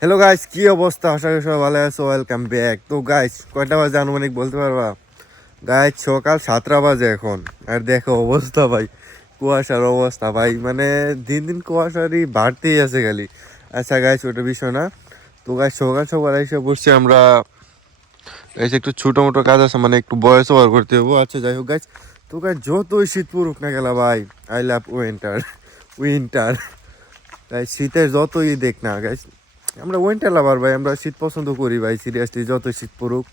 Hello guys, কি অবস্থা? আশা করি সবাই ভালো আছো। Welcome back. তো গাইস, কয়টা বাজে আনুমানিক বলতে পারবা? গাইস সকাল 7টা বাজে এখন। আর দেখো অবস্থা ভাই, কুয়াশার অবস্থা ভাই, মানে দিন দিন কুয়াশারই বাড়তেই আছে খালি। আচ্ছা গাইস, ওটা বিষয় না। তো গাইস সকাল সকাল এসে বসছি আমরা। এই যে একটু ছোটো মোটো কাজ আছে, মানে একটু বয়স ওভার করতে হবো। আচ্ছা যাই হোক গাইস, তো গাইস যতই শীত পড়ুক না গেলা ভাই, I love winter. Winter guys, শীতের যতই দেখ না গাইস, আমরা উইন্টার লাভার ভাই, আমরা শীত পছন্দ করি ভাই। সিরিয়াসলি যত শীত পড়ুক,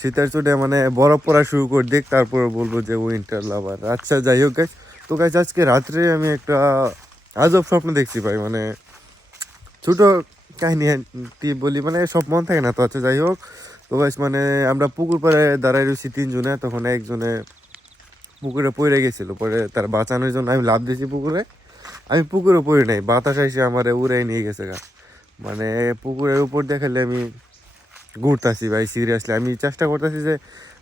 শীতের চোটে মানে বরফ পড়া শুরু করে দেখ, তারপরে বলবো যে উইন্টার লাভার। আচ্ছা যাই হোক গাইস, তো গাইস আজকে রাত্রে আমি একটা আজব স্বপ্ন দেখছি ভাই, মানে ছোটো কাহিনী বলি, মানে সব মন থাকে না তো। আচ্ছা যাই হোক, তো গাইস মানে আমরা পুকুর পাড়ে দাঁড়াই রয়েছি তিনজনে, তখন একজনে পুকুরে পড়ে গেছিলো, পরে তার বাঁচানোর জন্য আমি লাফ দিয়েছি পুকুরে। আমি পুকুরে পড়ি নাই, বাতাস এসে আমার উড়াই নিয়ে গেছে গা। মানে পুকুরের উপর দেখালে আমি ঘুরতাছি ভাই। সিরিয়াসলি আমি চেষ্টা করতেছি যে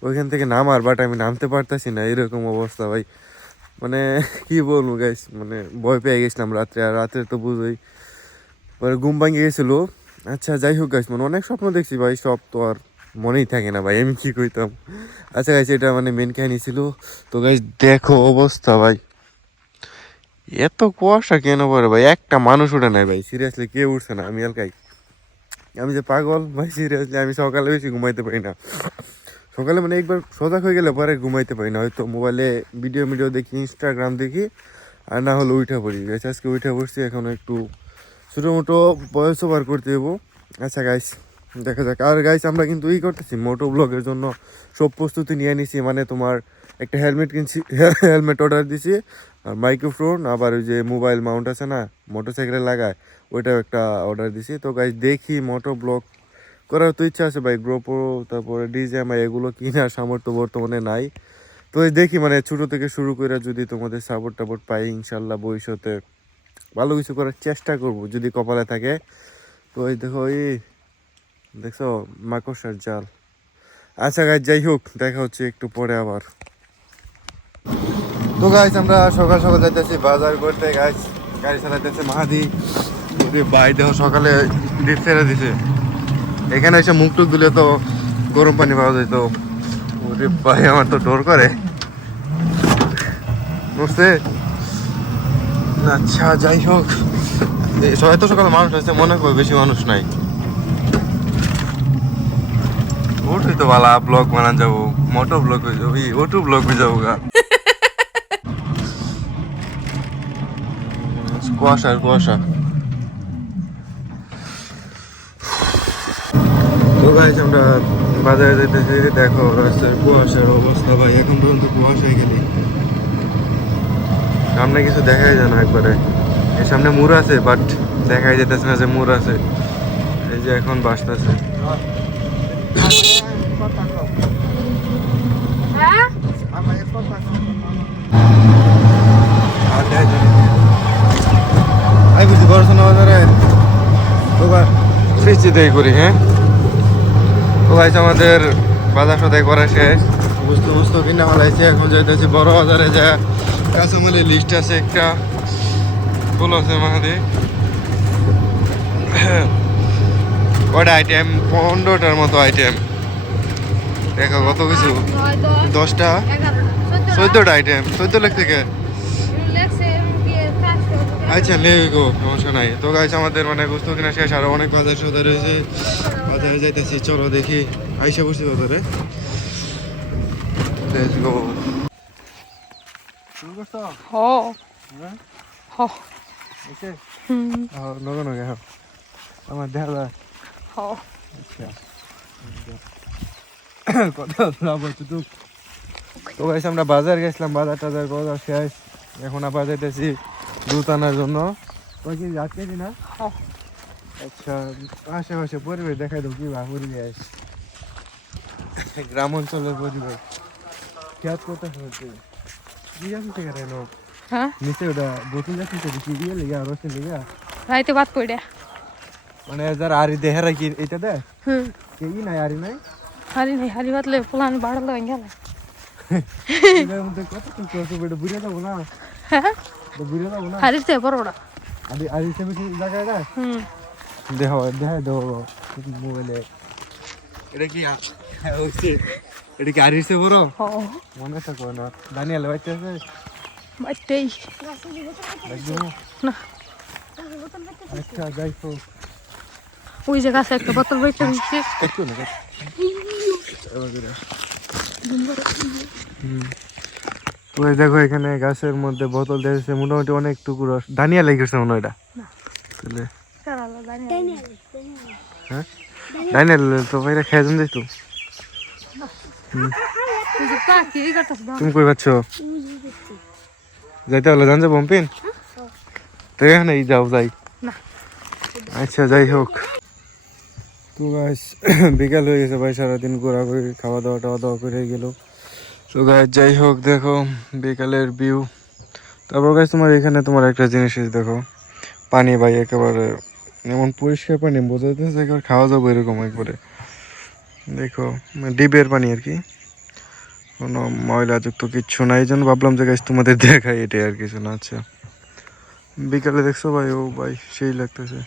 ওইখান থেকে নামার, বাট আমি নামতে পারতাছি না, এরকম অবস্থা ভাই। মানে কি বলবো গাইস, মানে ভয় পেয়ে গেছিলাম রাত্রে। আর রাত্রে তো বুঝোই, পরে ঘুম ভাঙিয়ে গেছিলো। আচ্ছা যাই হোক গাইস, মানে অনেক স্বপ্ন দেখছি ভাই, সব তো আর মনেই থাকে না ভাই, আমি কি কইতাম। আচ্ছা গাইস, এটা মানে মেন কাহিনী ছিল। তো গাইস দেখো অবস্থা ভাই, এত কুয়াশা কেন পড়ে ভাই, একটা মানুষ উঠে নাই ভাই। সিরিয়াসলি কেউ উঠছে না, আমি এলকাই। আমি যে পাগল ভাই, সিরিয়াসলি আমি সকালে বেশি ঘুমাইতে পারি না। সকালে মানে একবার সজাগ হয়ে গেলে পরে ঘুমাইতে পারি না, হয়তো মোবাইলে ভিডিও দেখি, ইনস্টাগ্রাম দেখি, আর না হলে উঠে পড়ি। আজকে উঠে পড়ছি, এখন একটু ছোটো মোটো বয়স ওভার করতে দেবো। আচ্ছা গাইস, দেখা যাক। আর গাইস আমরা কিন্তু করতেছি মোটো ব্লগের জন্য সব প্রস্তুতি নিয়ে নিছি, মানে তোমার একটা হেলমেট কিনছি, হেলমেট অর্ডার দিছি, আর মাইক্রোফোন, আবার ওই যে মোবাইল মাউন্ট আছে না মোটরসাইকেলে লাগায়, ওইটাও একটা অর্ডার দিছি। তো গাইস দেখি, মোটো ব্লগ করার তো ইচ্ছা আছে ভাই, গ্রোপ্রো তারপরে ডিজেএমআই এগুলো কেনার সামর্থ্য বর্তমানে নাই। তো এই দেখি, মানে ছোটো থেকে শুরু করে যদি তোমাদের সাপোর্ট পাই, ইনশাল্লাহ ভবিষ্যতে ভালো কিছু করার চেষ্টা করব যদি কপালে থাকে। তো এই দেখো, দেখছো মাকড়সার জাল। আচ্ছা গাইজ, যাই হোক, দেখা হচ্ছে একটু পরে আবার। তো গাইজ আমরা সকাল সকাল যাইতেছি বাজার করতে। গাইজ গাড়ি চালাইতেছে মাহাদি। ভাই দেখো সকালে ডিপ ছেড়ে দিছে, এখানে এসে মুখ টুক দিলে তো গরম পানি পাওয়া যায়। তো ওরে ভাই, আমার তো ডর করে বুঝতে। আচ্ছা যাই হোক, এত সকালে মানুষ আছে, মনে করি বেশি মানুষ নাই। ওটাই তো ভালো, ব্লগ বানান যাবো, মোটো ব্লগ হয়ে যাবো, ওটু ব্লগ হয়ে যাবো গা। কুয়াশা আর কুয়াশা। তো গাইস আমরা বাজারে যেতেছি, দেখো রাস্তার কুয়াশার অবস্থা ভাই, এখন পর্যন্ত কুয়াশায় গেলি, সামনে কিছু দেখাই যায় না একবারে। এর সামনে মুড় আছে, বাট দেখাই যেতেছে না যে মুড় আছে। এই যে এখন বাসতেছে। আই বুঝি পড়াশোনা বাজারে তো ফ্রিজে করি, হ্যাঁ। তো গাইস আমাদের বাজার সদাই করা শেষ, বুঝতে কিনা ফেলাইছি। এখন যাইতেছি বড় বাজারে, যা কাঁচামালের লিস্ট আছে একটা, ফুল আছে মাহাদি, কয়টা আইটেম, 15টার মতো আইটেম। দেখো কত কিছু, 10টা 14টা আইটেম, 14 লাখ থেকে। আচ্ছা নেই গো, সমস্যা নাই। তো গাইস আমাদের মানে বুঝতে কিনা শেষ, আরো অনেক বাজার সদাই রয়েছে, বাজারে যাইতেছি। চলো দেখি, আইসা বসছি বাজারে। Let's go. শুরু করছো? হ্যাঁ? ওকে। নগো হ্যাঁ, আমার দেখা যায়। আচ্ছা কথা বলছো তো। তো গাইস আমরা বাজার গেছিলাম, বাজার করা শেষ, এখন আবার যাইতেছি দুধ আনার জন্য। কয় কেজি? 8 কেজি না? আচ্ছা, আশেপাশে পরিবেশ দেখাই দাও, কি পরিবেশ, গ্রাম অঞ্চলের পরিবেশ খেয়াল করতে হচ্ছে। হ্যাঁ নিচে ওটা বোতল যাচ্ছে, কি দিয়ে লেগে রসে লেগে রাইতে বাদ পড়ে মানে যার আরি দেহেরা কি এটা দেয়, কেই নাই আরি নাই, হারি বাতলে পুলান বাড়ালো গেল। এর মধ্যে কত কিছু আছে, বেটা বুঝে যাবো না, হ্যাঁ বুঝে যাবো না। হারিতে বড় বড় আরি আরি সে বেশি জায়গায় দেয়। দেখো দেখা দেবো মোবাইলে। এটা কি এটা কি আরিসে বড় ও মনে থাকো না দানিয়াল বাচ্চা আছে বাইতেই না আচ্ছা যাই তো ওই যে গাছে একটা বোতল বাইতে দিচ্ছে একটু না ওই দেখো এখানে গাছের মধ্যে বোতল দিয়েছে মোটামুটি অনেক টুকু রস দানিয়া লেগেছে মনে হয় এটা তাহলে হ্যাঁ দানিয়াল তো ভাইরা খেয়ে যান যাইতো তুমি কই পাচ্ছ যাইতে হলো জান যাবো পম্পিন তো এখানে যাও যাই না। আচ্ছা যাই হোক তো গাছ বিকাল হয়ে গেছে ভাই সারাদিন ঘোরাঘুরি খাওয়া দাওয়া করে গেল তো গাছ যাই হোক দেখো বিকালের ভিউ তারপর গাছ তোমার এখানে তোমার একটা জিনিস দেখো পানি ভাই একেবারে এমন পরিষ্কার পানি বোঝা যাচ্ছে একবার খাওয়া যাবো এরকম একবারে দেখো ডিবের পানি আর কি কোনো ময়লাযুক্ত কিচ্ছু নাই এই জন্য ভাবলাম যে গাছ তোমাদের দেখাই এটাই আর কিছু না আচ্ছা বিকালে দেখছো ভাই ও ভাই সেই লাগতেছে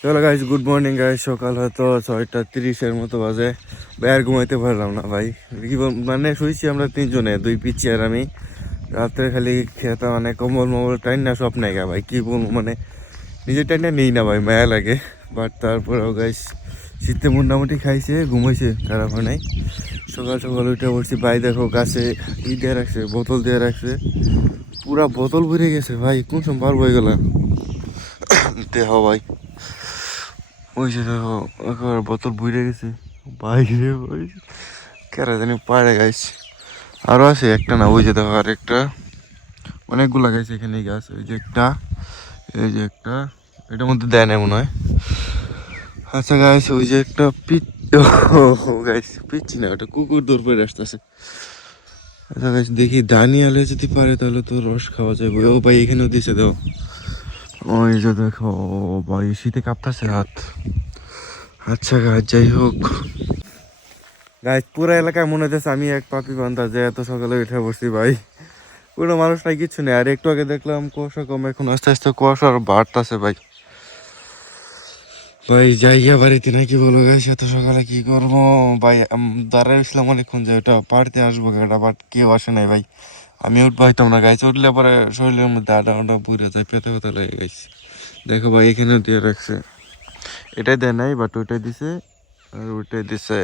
চলো গাইস গুড মর্নিং গাইস সকাল হয়তো 6:30 মতো বাজে ভাই আর ঘুমাইতে পারলাম না ভাই কি মানে শুয়েছি আমরা তিনজনে দুই পিচ্ছি আর আমি রাত্রে খালি খেতাম মানে কম্বল মম্বল টাইম না সব নাই গা ভাই কি বলবো মানে নিজের টাইমটা নেই না ভাই মায়া লাগে বাট তারপরেও গাইস শীতে মোটামুটি খাইছে ঘুমাইছে খারাপ হয় নাই সকাল সকাল উঠে পড়ছি ভাই দেখো গাছে দিয়ে রাখছে বোতল দিয়ে রাখছে পুরা বোতল ভরে গেছে ভাই কোন সময় পারবো এগুলা দেহ ভাই ওই যে দেখো একেবারে বোতল ভরে গেছে বাইক রে ভাই কেরা জানি পাড়ে গাইস আরো আছে একটা না ওই যে দেখো আর একটা অনেকগুলা গাছ এখানে গাছ ওই যে একটা এই যে একটা এটার মধ্যে দেয় না মনে হয় আচ্ছা গাইস ওই যে একটা গাইস পিচ্ছি না ওটা কুকুর দৌড় পড়ে আসতেছে আচ্ছা গাইস দেখি দানিয়ালে যদি পারে তাহলে তো রস খাওয়া যাবে ও ভাই এখানেও দিছে দাও ওই যে দেখো ভাই শীতে কাঁপতেছে হাত আচ্ছা গাছ যাই হোক গাছ পুরো এলাকায় মনে হচ্ছে আমি এক পাপি বান্ধা যে এত সকালে উঠে বসছি ভাই কোনো মানুষ নাই কিছু নেই আর একটু আগে দেখলাম কুয়াশা কম এখন আস্তে আস্তে কুয়াশা আর বাড়তেছে ভাই ভাই জায়গা বাড়িতে নাকি বলো গাছ এত সকালে কি করবো ভাই দাঁড়াইছিলাম অনেকক্ষণ যে ওটা পাড়তে আসবো গাড়িটা বাট কেউ আসে নাই ভাই আমি উঠবো হইতাম না গাছ উঠলে পরে শরীরের মধ্যে আটা আটা পুড়ে যায় পেতে পেতে লেগে গেছে দেখো ভাই এখানেও দিয়ে রাখছে এটাই দেয় নাই বাট ওইটাই দিছে আর ওইটাই দিছে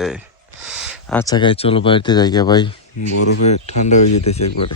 আচ্ছা গাই চলো বাড়িতে যাই গা ভাই বরফে ঠান্ডা হয়ে যেতেছে একবারে